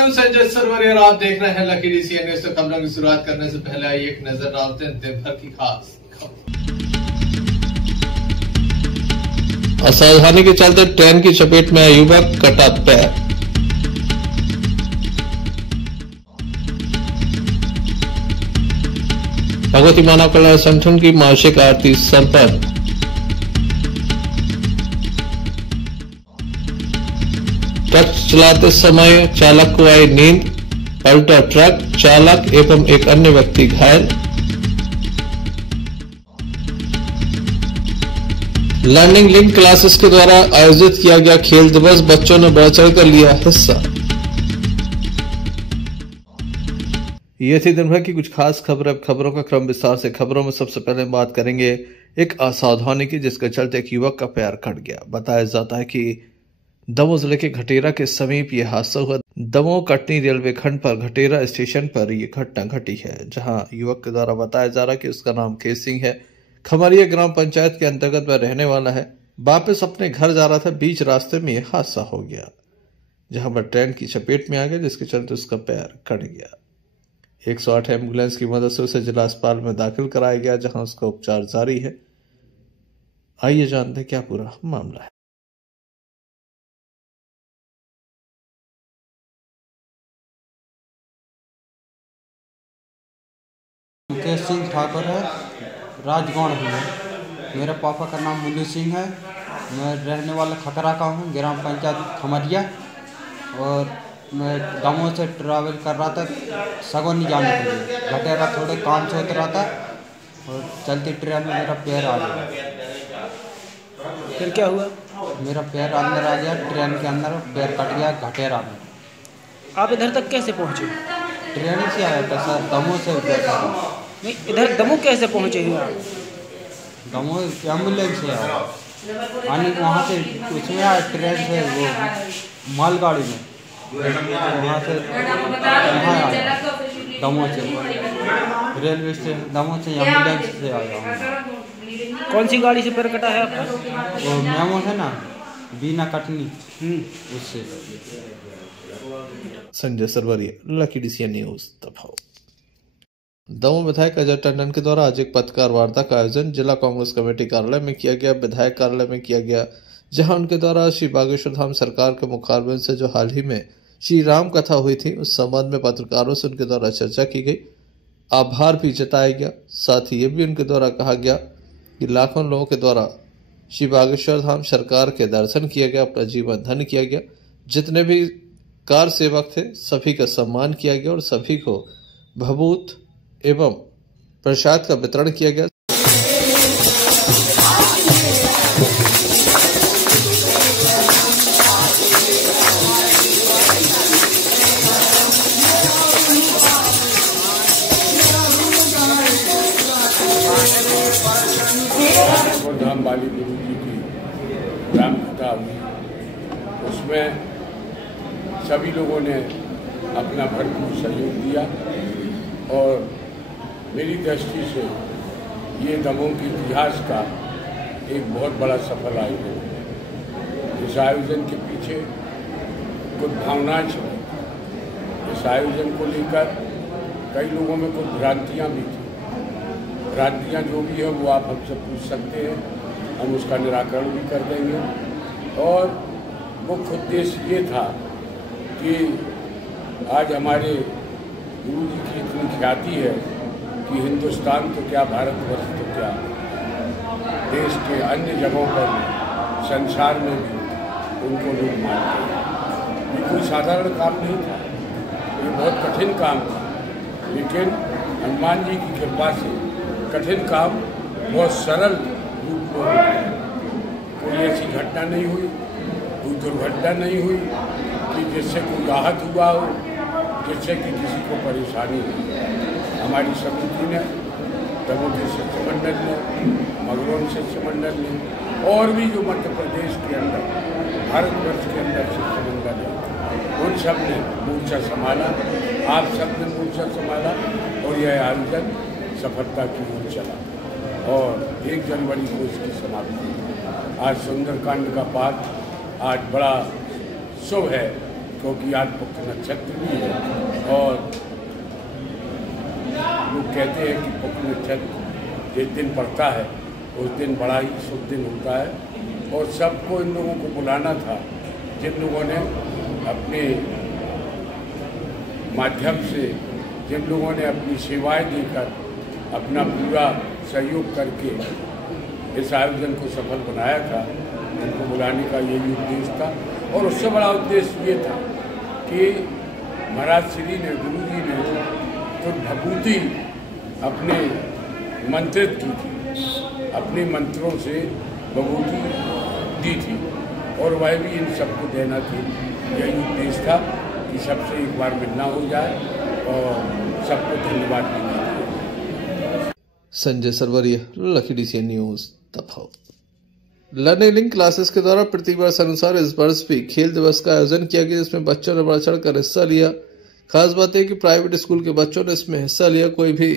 मैं हूं संजय सरवरिया और आप देख रहे हैं लकी डीसीएन न्यूज़। तो खबरों की शुरुआत करने से पहले आइए एक नजर डालते हैं दिन भर की खास खबरों। असावधानी के चलते ट्रेन की चपेट में आया युवक, कटा पैर। भगवती मानव कल्याण संगठन की मासिक आरती संपन्न। ट्रक चलाते समय चालक को आई नींद, पलटा ट्रक, चालक एवं एक अन्य व्यक्ति घायल। लर्निंग लिंक क्लासेस के द्वारा आयोजित किया गया खेल दिवस, बच्चों ने बढ़ चढ़कर लिया हिस्सा। ये थी दिन भर की कुछ खास खबरें। अब खबरों का क्रम विस्तार से। खबरों में सबसे पहले बात करेंगे एक असावधानी की, जिसके चलते एक युवक का पैर कट गया। बताया जाता है कि दमोह जिले के घटेरा के समीप यह हादसा हुआ। दमोह कटनी रेलवे खंड पर घटेरा स्टेशन पर यह घटना घटी है, जहां युवक के द्वारा बताया जा रहा है कि उसका नाम केश सिंह है, खमरिया ग्राम पंचायत के अंतर्गत वह रहने वाला है। वापस अपने घर जा रहा था, बीच रास्ते में यह हादसा हो गया, जहां पर ट्रेन की चपेट में आ गया, जिसके चलते उसका पैर कट गया। 108 एम्बुलेंस की मदद से उसे जिला अस्पताल में दाखिल कराया गया, जहां उसका उपचार जारी है। आइए जानते हैं क्या पूरा मामला है। केश सिंह ठाकुर है, राजगौड़ हूँ। मेरे पापा का नाम मुन्नी सिंह है। मैं रहने वाला खकरा का हूँ, ग्राम पंचायत खमरिया। और मैं दमोह से ट्रैवल कर रहा था सगोनी जाने के लिए। घटेरा थोड़े काम से उतरा था और चलती ट्रेन में मेरा पैर आ गया। फिर क्या हुआ? मेरा पैर अंदर आ गया, ट्रेन के अंदर पैर कट गया घटेरा में। आप इधर तक कैसे पहुँचे? ट्रेन से आया था सर, दमोह से बैठा था। नहीं, इधर दमोह कैसे पहुँचे हुए? दमोह एम्बुलेंस से आया, यानी वहाँ से उसमें आया ट्रेन से, वो मालगाड़ी में वहाँ से यहाँ आया दमोह से, रेलवे स्टेशन दमोह से एम्बुलेंस से आया। कौन सी गाड़ी से पैर कटा है आपका? वो मेमो है ना, बीना कटनी, उससे। Sanjay Sarwaria, lucky DCN news, Damoh. Damoh विधायक अजय टंडन के द्वारा आज एक पत्रकार वार्ता का आयोजन जिला कांग्रेस कमेटी कार्यालय में किया गया, विधायक कार्यालय में किया गया, जहां उनके द्वारा श्री बागेश्वर धाम सरकार के मुखारबिन से जो हाल ही में श्री राम कथा हुई थी, उस संबंध में पत्रकारों से उनके द्वारा चर्चा की गई, आभार भी जताया गया। साथ ही ये भी उनके द्वारा कहा गया कि लाखों लोगों के द्वारा श्री बागेश्वर धाम सरकार के दर्शन किया गया, अपना जीवन धन्य किया गया। जितने भी कार सेवक थे सभी का सम्मान किया गया और सभी को भभूत एवं प्रसाद का वितरण किया गया। धाम बाली गुरु जी की राम कथा हुई, उसमें सभी लोगों ने अपना भरपूर सहयोग दिया और मेरी दृष्टि से ये दमोह के इतिहास का एक बहुत बड़ा सफल आयोजन है। इस आयोजन के पीछे कुछ भावनाएं छुपी। इस आयोजन को लेकर कई लोगों में कुछ भ्रांतियां भी थी। भ्रांतियां जो भी है वो आप हमसे पूछ सकते हैं, हम उसका निराकरण भी कर देंगे। और मुख्य उद्देश्य ये था कि आज हमारे गुरु जी की इतनी ख्याति है कि हिंदुस्तान तो क्या, भारतवर्ष तो क्या, देश के अन्य जगहों पर भी, संसार में भी उनको लोग मानते हैं। ये कोई साधारण काम नहीं था, ये बहुत कठिन काम था, लेकिन हनुमान जी की कृपा से कठिन काम बहुत सरल रूप में हो गया। कोई ऐसी घटना नहीं हुई, कोई दुर्घटना नहीं हुई कि जिससे कोई आहत हुआ हो, जिससे कि किसी को परेशानी हुई। हमारी समिति ने, दमोह के शिष्टमंडल ने, मगरौन शिष्टमंडल ने और भी जो मध्य प्रदेश के अंदर, भारतवर्ष के अंदर शिष्टमंडल है, उन सब ने मोर्चा संभाला, आप सब ने मोर्चा संभाला और यह आयोजन सफलता की ओर चला और 1 जनवरी को इसकी समाप्ति। आज सुंदरकांड का पाठ आज बड़ा शुभ है क्योंकि आज पुत्र नक्षत्र भी है और लोग कहते हैं कि पुत्र नक्षत्र जिस दिन पड़ता है उस दिन बड़ा ही शुभ दिन होता है और सबको इन लोगों को बुलाना था जिन लोगों ने अपने माध्यम से, जिन लोगों ने अपनी सेवाएं देकर अपना पूरा सहयोग करके इस आयोजन को सफल बनाया था, उनको बुलाने का यही उद्देश्य था। और उससे बड़ा उद्देश्य ये था कि महाराज श्री ने, गुरु जी ने तो भभूति अपने मंत्रित की थी, अपने मंत्रों से भभूति दी थी और वह भी इन सबको देना थी। यही उद्देश्य था कि सबसे एक बार मिलना हो जाए और सबको धन्यवाद देना चाहिए। Sanjay Sarwaria, Lucky DCN news, दफा। लर्निंग क्लासेस के द्वारा प्रतिवर्ष अनुसार इस वर्ष भी खेल दिवस का आयोजन किया गया, जिसमें बच्चों ने बढ़ चढ़कर हिस्सा लिया। खास बात है कि प्राइवेट स्कूल के बच्चों ने इसमें हिस्सा लिया, कोई भी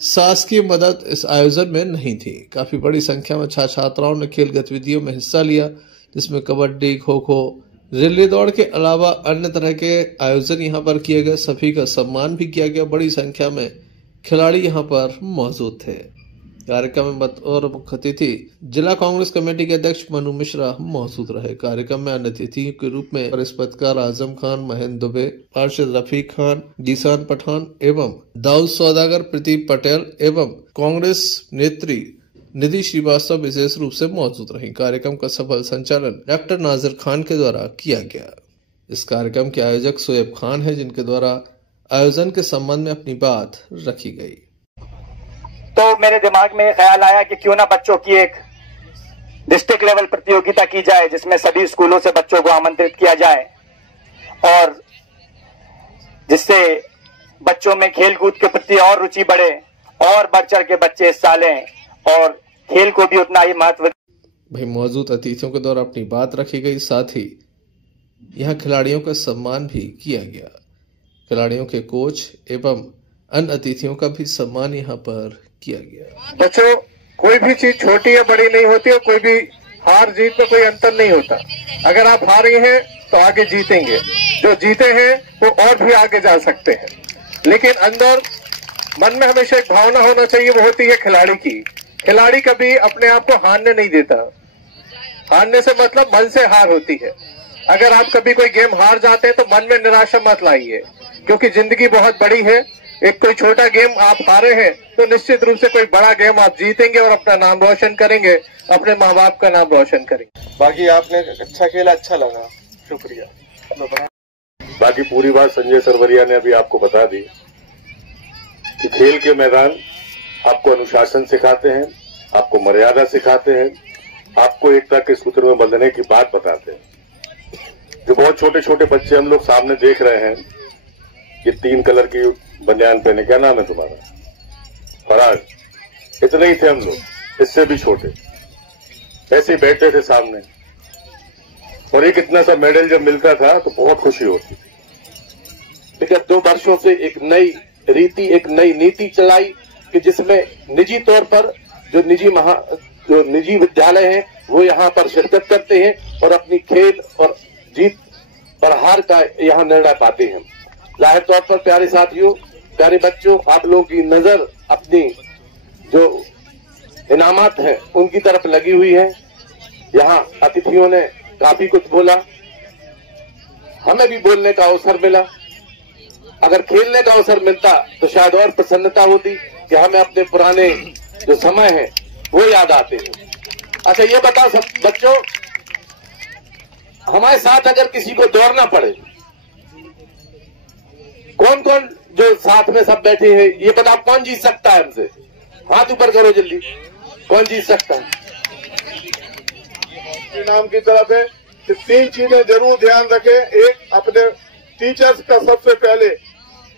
शासकीय मदद इस आयोजन में नहीं थी। काफी बड़ी संख्या में छात्राओं ने खेल गतिविधियों में हिस्सा लिया, जिसमें कबड्डी, खो खो, रिले दौड़ के अलावा अन्य तरह के आयोजन यहाँ पर किए गए। सभी का सम्मान भी किया गया। बड़ी संख्या में खिलाड़ी यहाँ पर मौजूद थे। कार्यक्रम में बतौर मुख्य अतिथि जिला कांग्रेस कमेटी के अध्यक्ष मनु मिश्रा मौजूद रहे। कार्यक्रम में अन्य अतिथियों के रूप में वरिष्ठ पत्रकार आजम खान, महेंद्र दुबे, पार्षद रफीक खान, जीसान पठान एवं दाऊद सौदागर, प्रदीप पटेल एवं कांग्रेस नेत्री निधि श्रीवास्तव विशेष रूप से मौजूद रही। कार्यक्रम का सफल संचालन डॉक्टर नाजिर खान के द्वारा किया गया। इस कार्यक्रम के आयोजक शोएब खान है, जिनके द्वारा आयोजन के संबंध में अपनी बात रखी गई। तो मेरे दिमाग में ख्याल आया कि क्यों ना बच्चों की एक डिस्ट्रिक्ट लेवल प्रतियोगिता की जाए, जिसमें सभी स्कूलों से बच्चों को आमंत्रित किया जाए और जिससे बच्चों में खेल कूद के प्रति और रुचि बढ़े और बढ़ चढ़ के बच्चे हिस्सा लें और खेल को भी उतना ही महत्व। भाई मौजूद अतिथियों के द्वारा अपनी बात रखी गई, साथ ही यहाँ खिलाड़ियों का सम्मान भी किया गया। खिलाड़ियों के कोच एवं अन्य अतिथियों का भी सम्मान यहाँ पर किया गया। बच्चों, कोई भी चीज छोटी या बड़ी नहीं होती और कोई भी हार जीत में कोई अंतर नहीं होता। अगर आप हारे हैं तो आगे जीतेंगे, जो जीते हैं वो और भी आगे जा सकते हैं। लेकिन अंदर मन में हमेशा एक भावना होना चाहिए, वो होती है खिलाड़ी की। खिलाड़ी कभी अपने आप को हारने नहीं देता। हारने से मतलब मन से हार होती है। अगर आप कभी कोई गेम हार जाते हैं तो मन में निराशा मत लाइए, क्योंकि जिंदगी बहुत बड़ी है। एक कोई छोटा गेम आप हारे हैं तो निश्चित रूप से कोई बड़ा गेम आप जीतेंगे और अपना नाम रोशन करेंगे, अपने माँ बाप का नाम रोशन करेंगे। बाकी आपने अच्छा खेला, अच्छा लगा, शुक्रिया। बाकी पूरी बात संजय सरवरिया ने अभी आपको बता दी कि खेल के मैदान आपको अनुशासन सिखाते हैं, आपको मर्यादा सिखाते हैं, आपको एकता के सूत्र में बंधने की बात बताते हैं। जो बहुत छोटे छोटे बच्चे हम लोग सामने देख रहे हैं, ये 3 कलर की बनियान पहने, क्या नाम है तुम्हारा? फराज। इतने ही थे हम लोग, इससे भी छोटे, ऐसे ही बैठते थे सामने और एक इतना सा मेडल जब मिलता था तो बहुत खुशी होती थी। लेकिन 2 वर्षों से एक नई रीति, एक नई नीति चलाई कि जिसमें निजी तौर पर जो निजी विद्यालय हैं वो यहाँ पर शिरकत करते हैं और अपनी खेल और जीत और हार का यहाँ निर्णय पाते हैं। जाहिर तौर पर प्यारे साथियों, प्यारे बच्चों, आप लोगों की नजर अपनी जो इनामात हैं उनकी तरफ लगी हुई है। यहाँ अतिथियों ने काफी कुछ बोला, हमें भी बोलने का अवसर मिला। अगर खेलने का अवसर मिलता तो शायद और प्रसन्नता होती कि हमें अपने पुराने जो समय है वो याद आते हैं। अच्छा, ये बता सब बच्चों, हमारे साथ अगर किसी को दौड़ना पड़े, कौन कौन जो साथ में सब बैठे हैं, ये बताओ कौन जीत सकता है हमसे? हाथ ऊपर करो जल्दी, कौन जीत सकता है? नाम की तरफ है कि 3 चीजें जरूर ध्यान रखें। एक, अपने टीचर्स का सबसे पहले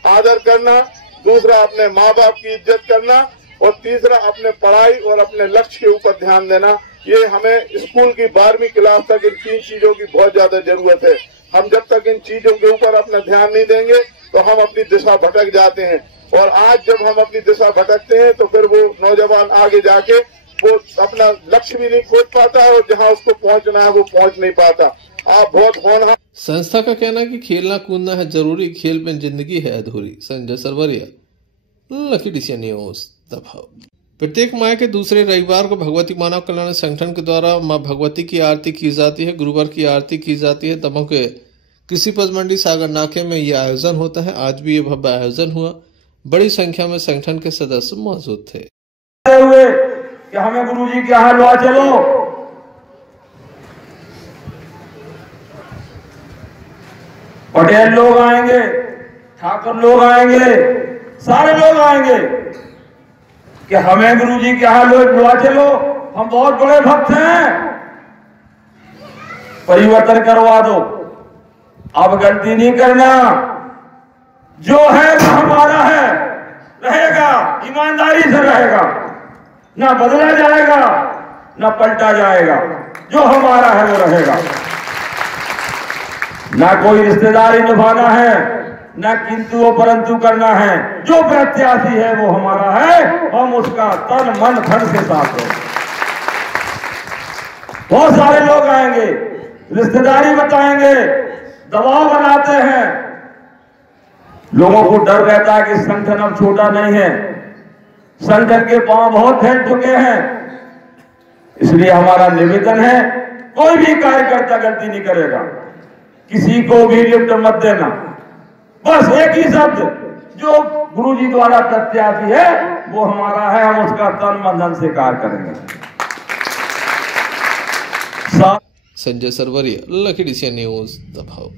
आदर करना, दूसरा अपने माँ बाप की इज्जत करना और तीसरा अपने पढ़ाई और अपने लक्ष्य के ऊपर ध्यान देना। ये हमें स्कूल की 12वीं क्लास तक इन 3 चीजों की बहुत ज्यादा जरूरत है। हम जब तक इन चीजों के ऊपर अपना ध्यान नहीं देंगे तो हम अपनी दिशा भटक जाते हैं और आज जब हम अपनी दिशा भटकते हैं तो फिर वो नौजवान आगे जाके वो अपना लक्ष्य भी नहीं खोज पाता है और जहां उसको पहुंचना है वो पहुंच नहीं पाता। आप बहुत होनहार। संस्था का कहना है कि खेलना कूदना है जरूरी, खेल में जिंदगी है अधूरी। Sanjay Sarwaria, lucky DCN news दबाव। प्रत्येक माह के दूसरे रविवार को भगवती मानव कल्याण संगठन के द्वारा मां भगवती की आरती की जाती है। गुरुवार की आरती की जाती है। दमोह के कृषि पज मंडी सागर नाके में यह आयोजन होता है। आज भी ये भव्य आयोजन हुआ। बड़ी संख्या में संगठन के सदस्य मौजूद थे। कि हमें गुरुजी के यहाँ लो चलो, पटेल लोग आएंगे, ठाकुर लोग आएंगे, सारे लोग आएंगे कि हमें गुरुजी के यहाँ लो चलो, हम बहुत बड़े भक्त हैं, परिवर्तन करवा दो। अब गलती नहीं करना, जो है वो हमारा है, रहेगा, ईमानदारी से रहेगा, ना बदला जाएगा ना पलटा जाएगा। जो हमारा है वो रहेगा। ना कोई रिश्तेदारी निभाना है, ना किंतु और परंतु करना है। जो प्रत्याशी है वो हमारा है, हम उसका तन मन धन से साथ हैं। बहुत सारे लोग आएंगे, रिश्तेदारी बताएंगे, दबाव बनाते हैं। लोगों को डर रहता है कि संगठन अब छोटा नहीं है, संगठन के पांव बहुत फैल चुके हैं। इसलिए हमारा निवेदन है, कोई भी कार्यकर्ता गलती नहीं करेगा, किसी को भी लिफ्ट मत देना। बस एक ही शब्द, जो गुरुजी द्वारा प्रत्याशी है वो हमारा है, हम उसका तन मन धन से कार्य करेंगे। Sanjay Sarwaria, lucky DCN news दबाव।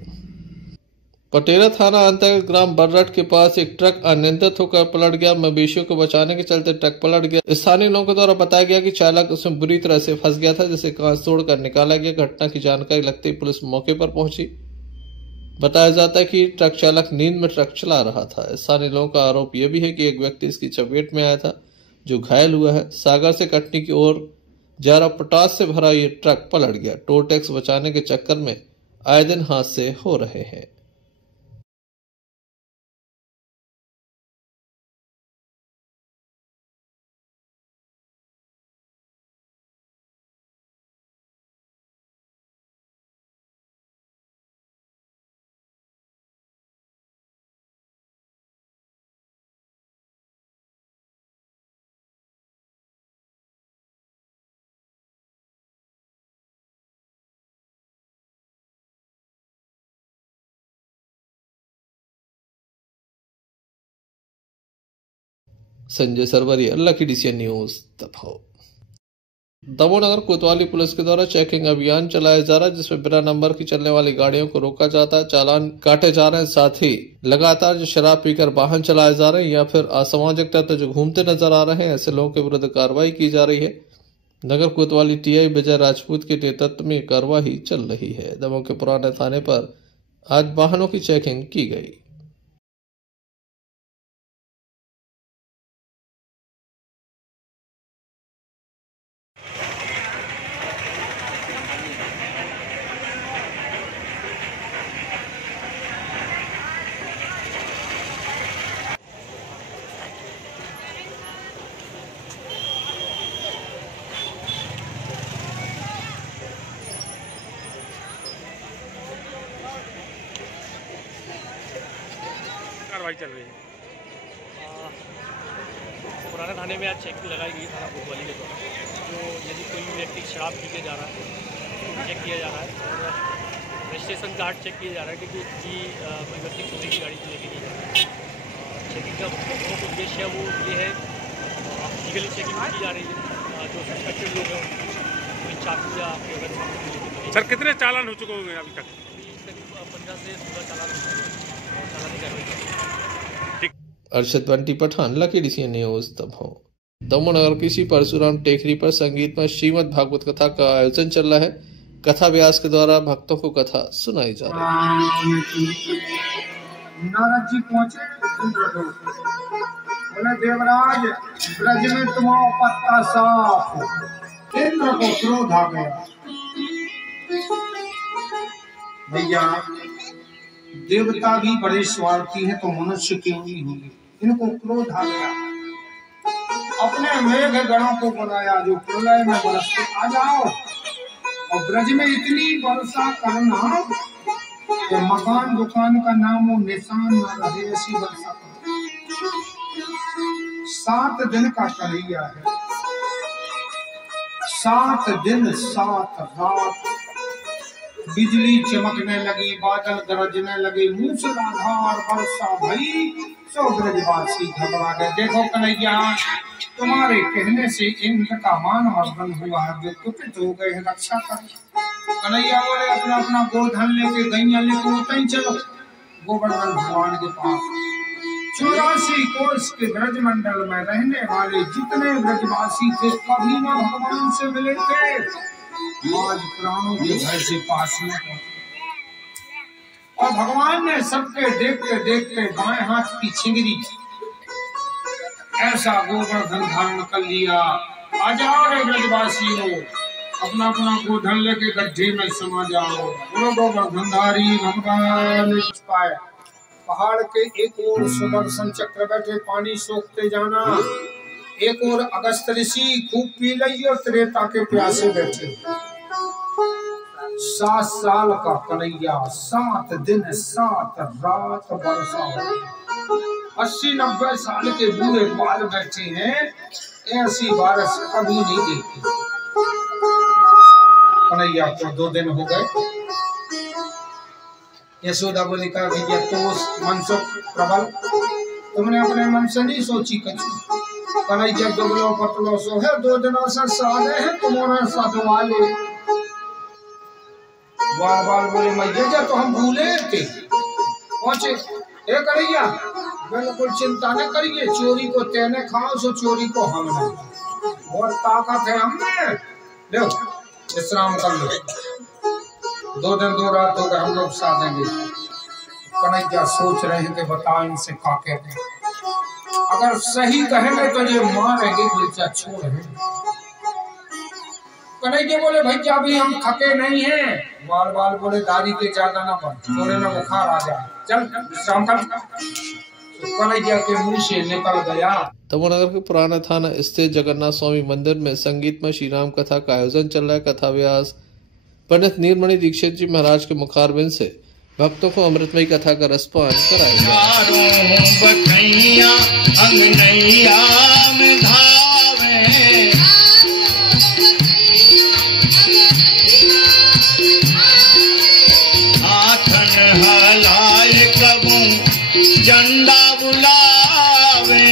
पटेरा थाना अंतर्गत ग्राम बर्रट के पास एक ट्रक अनियंत्रित होकर पलट गया। मवेशियों को बचाने के चलते ट्रक पलट गया। स्थानीय लोगों द्वारा बताया गया कि चालक उसमें बुरी तरह से फंस गया था, जिसे कांच तोड़कर निकाला गया। घटना की जानकारी लगते ही पुलिस मौके पर पहुंची। बताया जाता है कि ट्रक चालक नींद में ट्रक चला रहा था। स्थानीय लोगों का आरोप यह भी है कि एक व्यक्ति इसकी चपेट में आया था जो घायल हुआ है। सागर से कटनी की ओर जा रहा पोटास से भरा ये ट्रक पलट गया। टोल टैक्स बचाने के चक्कर में आए दिन हादसे हो रहे हैं। Sanjay Sarwaria, lucky DCN news दबाव। दमोह नगर कोतवाली पुलिस के द्वारा चेकिंग अभियान चलाया जा रहा है, जिसमें बिना नंबर की चलने वाली गाड़ियों को रोका जाता है, चालान काटे जा रहे हैं। साथ ही लगातार जो शराब पीकर वाहन चलाए जा रहे हैं या फिर असामाजिक तत्व जो घूमते नजर आ रहे हैं, ऐसे लोगों के विरुद्ध कार्रवाई की जा रही है। नगर कोतवाली टीआई विजय राजपूत के नेतृत्व में कार्रवाई चल रही है। दमोह के पुराने थाने पर आज वाहनों की चेकिंग की गई। कार्रवाई चल रही है। पुराने थाने में आज चेकिंग लगाई गई थाना कोतवाली के द्वारा। जो यदि कोई व्यक्ति शराब पी के जा रहा है तो चेक किया जा रहा है और रजिस्ट्रेशन कार्ड चेक किया जा रहा है कि कोई व्यक्ति चोरी की गाड़ी लेके नहीं जा रहा है। चेकिंग का प्रमुख उद्देश्य है वो ये है, लीगली चेकिंग की जा रही है। जो सस्पेक्टेड लोग हैं कोई चाकू या अगर सर कितने चालान हो चुके होंगे अभी तक? करीब 15 से 16 चालान और चालान की कार्रवाई। Arshad Bunty Pathan, lucky DCN news Damoh. Damoh नगर किसी परशुराम टेकरी पर संगीत में श्रीमद् भागवत कथा का आयोजन चल रहा है। कथा व्यास के द्वारा भक्तों को कथा सुनाई जा रही है। नारद जी पहुंचे इंद्रलोक, बोले देवराज ब्रज में तुम्हारा पत्ता साफ। इंद्र को क्रोध आ गया, भैया देवता भी बड़े स्वार्थी हैं तो मनुष्य क्यों नहीं होंगे। इनको क्रोध आ गया, अपने मेघ गणों को बुलाया जो प्रलय में बरसते, आ जाओ और ब्रज में इतनी वर्षा करना कि मकान दुकान का नामो निशान न रहे, ऐसी वर्षा करना। 7 दिन का कन्हैया है, 7 दिन 7 रात बिजली चमकने लगी, बादल गरजने लगे, मूसलाधार वर्षा भई, सो ब्रजवासी घबरा गए। देखो कन्हैया, तुम्हारे कहने से इंद्र का मान मर्दन हुआ है, वे कुपित हो गए हैं, रक्षा कर। कन्हैया बोले अपना अपना गोधन लेके गैया लेके उतई चलो गोवर्धन भगवान के पास। 84 कोस के ब्रजमंडल में रहने वाले जितने ब्रजवासी थे कभी न भगवान से मिले थे, आज प्राणों के घर से पास में पहुंचे। और भगवान ने सबके देखते देखते बाएं हाथ की छिंगरी ऐसा गोवर्धन धारण कर लिया। आ जाओ रे ब्रजवासियों, अपना अपना गोधन लेके गड्ढे में समा जाओ। बोलो गोवर्धनधारी भगवान पाए। पहाड़ के एक ओर सुदर्शन चक्र बैठे पानी सोखते जाना, एक ओर अगस्त ऋषि खूब पी लई और त्रेता के प्यासे बैठे। 7 साल का कन्हैया, 7 दिन 7 रात वर्षा हो। 80-90 साल के बूढ़े बाल बैठे हैं, ऐसी बारिश कभी नहीं देखी। कन्हैया को 2 दिन हो गए। यशोदा बोली का भैया तो मन से प्रबल, तुमने अपने मन से नहीं सोची कछु। कन्हैया दुबलो पतलो सो है, 2 दिनों से साले हैं तुम्हारे साथ वाले। बार बार बोले मैया तो हम भूले थे पहुंचे। ए कन्हैया बिल्कुल चिंता न करिए, चोरी को तेने खाओ सो चोरी को हमने, बहुत ताकत है हमने। लो विश्राम कर लो, 2 दिन 2 रात हो गए, हम लोग साधेंगे। कन्हैया सोच रहे हैं कि बताओ इनसे क्या कहते हैं, अगर सही कहेंगे तो ये मारेंगे, गुलचा छोड़ेंगे। कन्हैया बोले भैया अभी हम थके नहीं हैं। बाल बाल बोले दाढ़ी के ज्यादा ना बन, थोड़े में बुखार आ जाए, चल विश्राम कर। कन्हैया के मुंह से निकल गया। तमोनगर के पुराना थाना स्थित जगन्नाथ स्वामी मंदिर में संगीतमय श्री राम कथा का आयोजन चल रहा है। कथा व्यास पंडित नीलमणि दीक्षित जी महाराज के मुखारबिंद से भक्तों को अमृतमयी कथा का रसपान कराया। झंडा बुलावे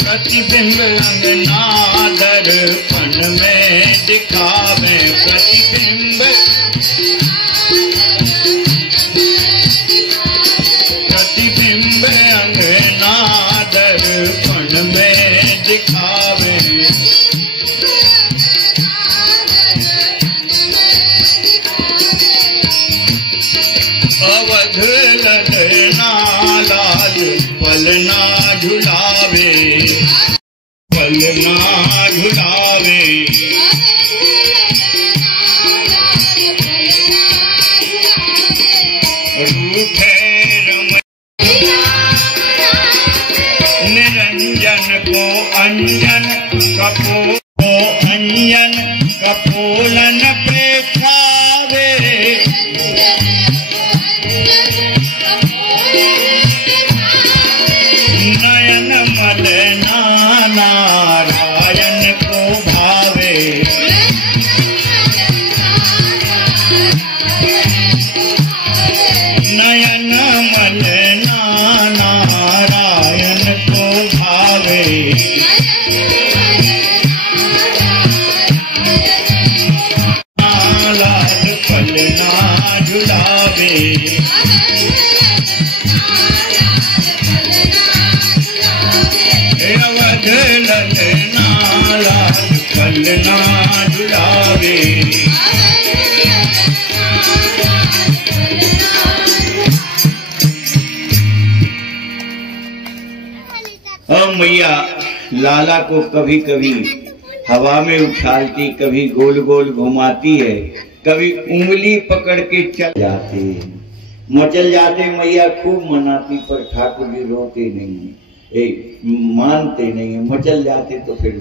प्रतिबिंब अंगना दर्पण में दिखावे, प्रतिबिंब प्रतिबिंब अंगना दर्पण में दिखावे। अवध ललना लाल पलना झुलावे, पलना झुलावे। रूठे निरंजन को अंजन कपो अंजन कपोलन पे खावे। नयन मलना नारायण को भावे, नयन मलना नारायण को भावे। लाल पलना झुलावे, अवध ललना लाल पलना झुलावे। मैया लाला को कभी कभी हवा में उछालती, कभी गोल गोल घुमाती है, कभी उंगली पकड़ के चल जाते, मचल जाते। मैया खूब मनाती पर ठाकुर जी रोते नहीं। मानते नहीं है, मचल जाते तो फिर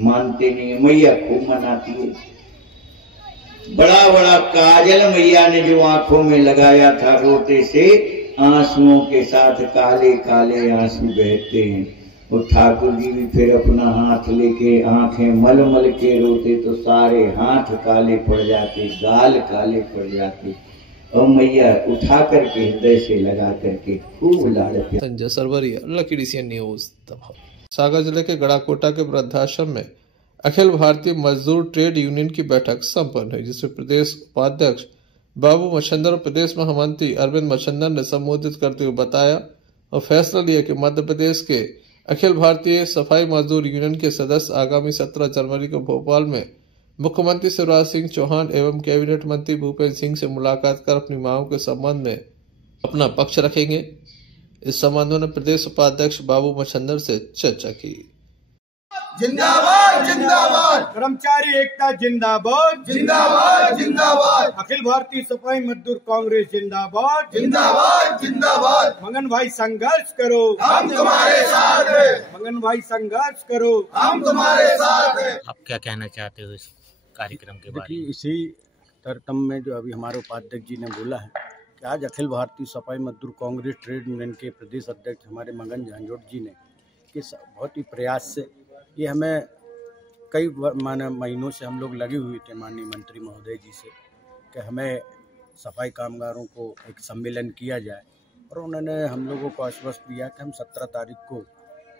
मानते नहीं है। मैया खूब मनाती है। बड़ा बड़ा काजल मैया ने जो आंखों में लगाया था, रोते से आंसुओं के साथ काले काले आंसू बहते हैं। और ठाकुर जी भी फिर अपना हाथ लेके आंखें मल मल के रोते तो सारे हाथ काले पड़ जाते, गाल काले पड़ जाते। और मैया उठा करके हृदय से लगा करके खूब लाड़। Sanjay Sarwaria, lucky DCN news Damoh. Sagar जिले के गड़ाकोटा के वृद्धाश्रम में अखिल भारतीय मजदूर ट्रेड यूनियन की बैठक संपन्न हुई, जिसमें प्रदेश उपाध्यक्ष बाबू मच्छंदर और प्रदेश महामंत्री अरविंद मच्छंदर ने संबोधित करते हुए बताया और फैसला लिया कि मध्य प्रदेश के अखिल भारतीय सफाई मजदूर यूनियन के सदस्य आगामी 17 जनवरी को भोपाल में मुख्यमंत्री शिवराज सिंह चौहान एवं कैबिनेट मंत्री भूपेंद्र सिंह से मुलाकात कर अपनी मांगों के संबंध में अपना पक्ष रखेंगे। इस संबंध में प्रदेश उपाध्यक्ष बाबू मच्छंदर से चर्चा की। जिंदाबाद जिंदाबाद, कर्मचारी एकता जिंदाबाद जिंदाबाद जिंदाबाद, अखिल भारतीय सफाई मजदूर कांग्रेस जिंदाबाद जिंदाबाद जिंदाबाद। मगन भाई संघर्ष करो, हम तुम्हारे साथ हैं। मगन भाई संघर्ष करो, हम तुम्हारे साथ हैं। आप क्या कहना चाहते हो इस कार्यक्रम के बारे में? इसी तरतम में जो अभी हमारे उपाध्यक्ष जी ने बोला है कि आज अखिल भारतीय सफाई मजदूर कांग्रेस ट्रेड यूनियन के प्रदेश अध्यक्ष हमारे मगन झांझोट जी ने कि बहुत ही प्रयास से ये हमें कई महीनों से हम लोग लगे हुए थे माननीय मंत्री महोदय जी से कि हमें सफाई कामगारों को एक सम्मेलन किया जाए, और उन्होंने हम लोगों को आश्वस्त दिया कि हम 17 तारीख को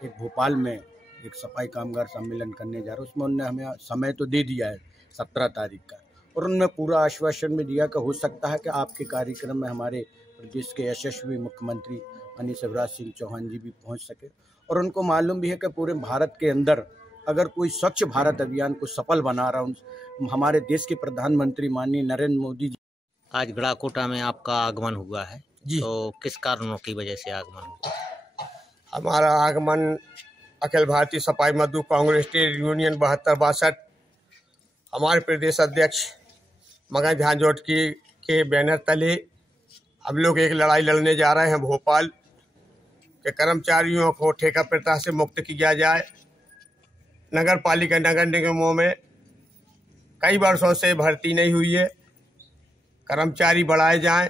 एक भोपाल में एक सफाई कामगार सम्मेलन करने जा रहे हैं। उसमें उन्होंने हमें समय तो दे दिया है 17 तारीख का, और उन्होंने पूरा आश्वासन भी दिया कि हो सकता है कि आपके कार्यक्रम में हमारे प्रदेश के यशस्वी मुख्यमंत्री माननीय शिवराज सिंह चौहान जी भी पहुँच सके। और उनको मालूम भी है कि पूरे भारत के अंदर अगर कोई स्वच्छ भारत अभियान को सफल बना रहा हूँ हमारे देश के प्रधानमंत्री माननीय नरेंद्र मोदी जी। आज गड़ाकोटा में आपका आगमन हुआ है जी, तो किस कारणों की वजह से आगमन हुआ? हमारा आगमन अखिल भारतीय सफाई मजदूर कांग्रेस ट्रेड यूनियन 72-62 हमारे प्रदेश अध्यक्ष मगन झांझोट के बैनर तले हम लोग एक लड़ाई लड़ने जा रहे हैं भोपाल के कर्मचारियों को ठेका प्रथा से मुक्त किया जाए। नगर पालिका नगर निगमों में कई वर्षों से भर्ती नहीं हुई है, कर्मचारी बढ़ाए जाएं,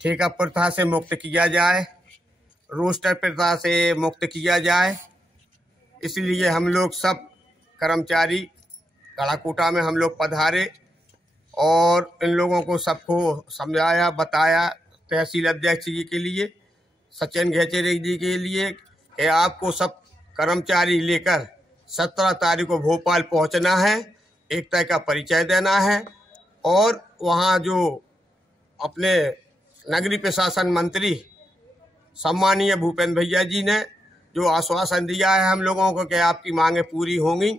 ठेका प्रथा से मुक्त किया जाए, रोस्टर प्रथा से मुक्त किया जाए। इसलिए हम लोग सब कर्मचारी गड़ाकोटा में हम लोग पधारे और इन लोगों को सबको समझाया बताया, तहसील अध्यक्ष जी के लिए, सचिन घेचेरे जी के लिए कि आपको सब कर्मचारी लेकर 17 तारीख को भोपाल पहुंचना है, एकता का परिचय देना है। और वहां जो अपने नगरीय प्रशासन मंत्री सम्मानीय भूपेंद्र भैया जी ने जो आश्वासन दिया है हम लोगों को कि आपकी मांगें पूरी होंगी,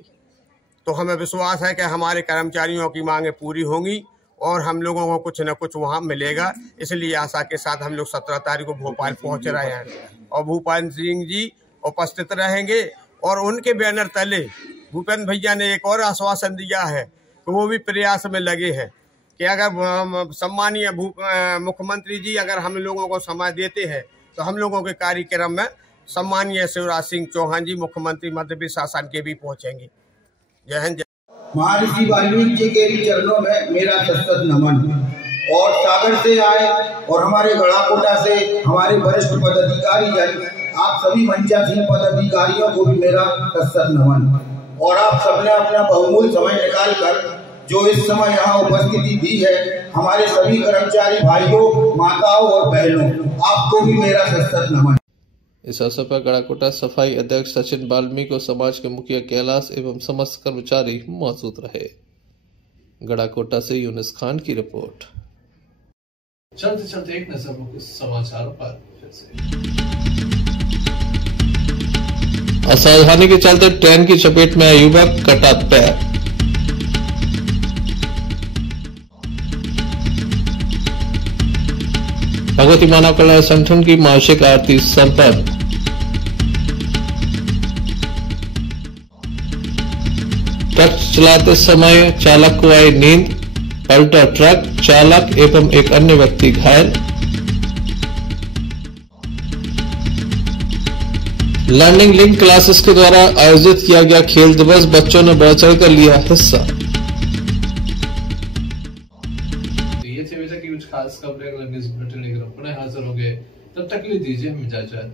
तो हमें विश्वास है कि हमारे कर्मचारियों की मांगें पूरी होंगी और हम लोगों को कुछ न कुछ वहाँ मिलेगा। इसलिए आशा के साथ हम लोग 17 तारीख को भोपाल पहुँच रहे हैं और भूपेंद्र सिंह जी उपस्थित रहेंगे। और उनके बैनर तले भूपेंद्र भैया ने एक और आश्वासन दिया है कि वो भी प्रयास में लगे हैं कि अगर सम्मानीय मुख्यमंत्री जी अगर हम लोगों को समय देते हैं तो हम लोगों के कार्यक्रम में सम्मानीय शिवराज सिंह चौहान जी मुख्यमंत्री मध्य प्रदेश शासन के भी पहुँचेंगे। जय हिंद। महर्षि वाल्मीकि जी के भी चरणों में मेरा सशक्त नमन। और सागर से आए और हमारे गड़ाकोटा से हमारे वरिष्ठ पदाधिकारी जन, आप सभी मंचासीन पदाधिकारियों को भी मेरा सशक्त नमन। और आप सबने अपना बहुमूल्य समय निकाल कर जो इस समय यहाँ उपस्थिति दी है, हमारे सभी कर्मचारी भाइयों, माताओं और बहनों, आपको भी मेरा सशक्त नमन। इस अवसर पर गड़ाकोटा सफाई अध्यक्ष सचिन वाल्मीकि और समाज के मुखिया कैलाश एवं समस्त कर्मचारी मौजूद रहे। गड़ाकोटा से यूनुस खान की रिपोर्ट। चलते चलते एक नजर मुख्य समाचारों पर फिर से। असावधानी के चलते ट्रेन की चपेट में आया युवक, कटा पैर। भगवती मानव कल्याण संगठन की मासिक आरती संपन्न। ट्रक चलाते समय चालक को आई नींद, पलटा ट्रक, चालक एवं एक अन्य व्यक्ति घायल। लर्निंग लिंक क्लासेस के द्वारा आयोजित किया गया खेल दिवस, बच्चों ने बढ़ चढ़कर लिया हिस्सा। ये थे बेटा की कुछ खास खबरें, अगले न्यूज़ बुलेटिन लेकर पुनः हाजिर होंगे, तब तक के लिए दीजिए हमें इजाजत।